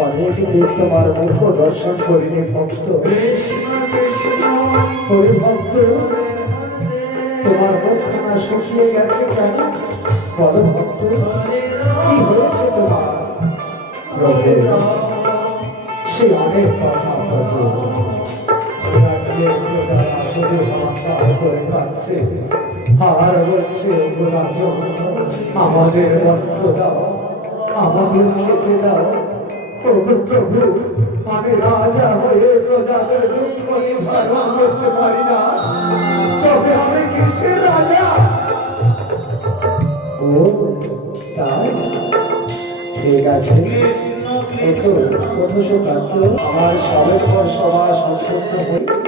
অনেকদিন তোমার মুখ দর্শন করিনি ভক্ত ওই ভক্ত তোমার মুখখানা শুকিয়ে গেছে কেন বলো ভক্ত কি হয়েছে তোমার প্রভু সে অনেক কথা আর বলছে আমাদের অর্থ দাও আমাদের খেতে দাও প্রভু প্রভু আমি রাজা হয়ে প্রজাদের দুঃখ তবে আমি কিসের রাজা ও তাই ঠিক আমার সবের পর সভা সংক্ষিপ্ত হই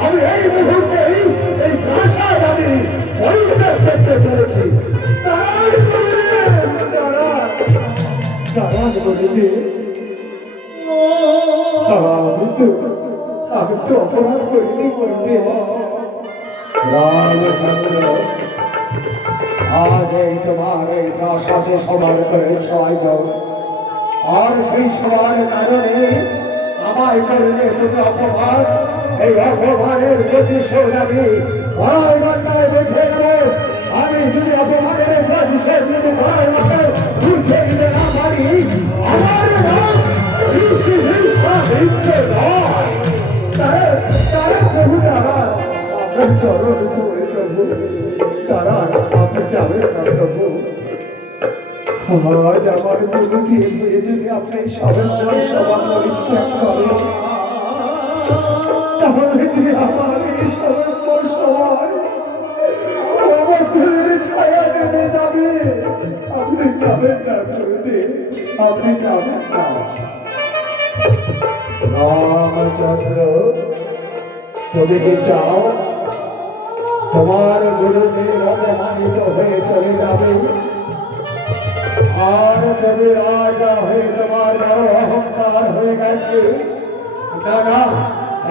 আমি এই মুহূর্তে এই প্রাসাদ আমি পরিত্যাগ করতে চলেছি আমি তো অপরাধ করিনি বলতে রামচন্দ্র আজ এই তোমার এই প্রাসাদে সবার করেছ আয়োজন। আর সেই সবার কারণে আমায় করলে তুমি অপমান, এই অপমানের প্রতিশোধ আমি বেছে নেব চরণ ধরে প্রভু তারা আপনি যাবেন না প্রভু আজ আমার গুরুকে হয়ে যদি আপনি সবের সবার পরিত্যাগ করেন তাহলে যে আমার এই যাবে আপনি যাবেন না আপনি যাবেন না রামচন্দ্র তুমি চাও তোমার গুরুদেব অপমানিত হয়ে চলে যাবে আর তবে রাজা হয়ে তোমার বড় অহংকার হয়ে গেছে দাদা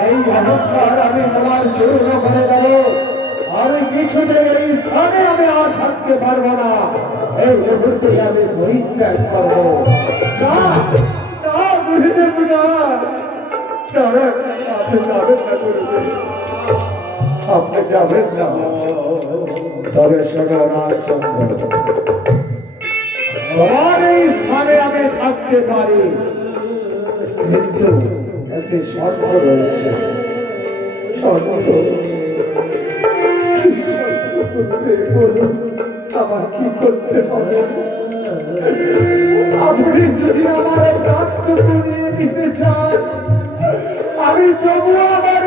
এই অহংকার আমি তোমার চূর্ণ করে দেব আমি কিছুতে এই স্থানে আমি আর থাকতে পারব না এই মুহূর্তে আমি পরিত্যাগ করব না না গুরুদেব না তবে আপনি যাবেন না তবে এই স্থানে আমি থাকতে পারি কিন্তু একটি শর্ত রয়েছে বলুন আমার করতে হবে আপনি যদি আমার দিতে চান আমি তবু আমার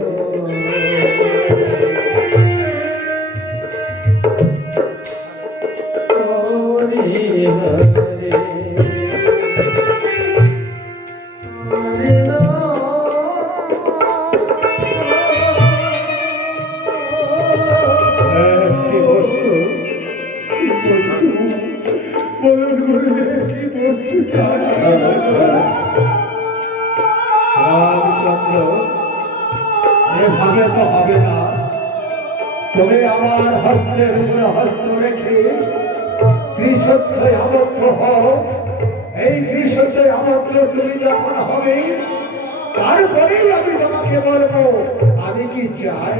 রামচন্দ্র এভাবে তো তুমি আমার হস্তের উপরে হস্ত রেখে কৃষত্রে আবদ্ধ হও। এই কৃষকে আবদ্ধ তুমি যখন হবে, তারপরেই আমি তোমাকে বলব, আমি কি চাই?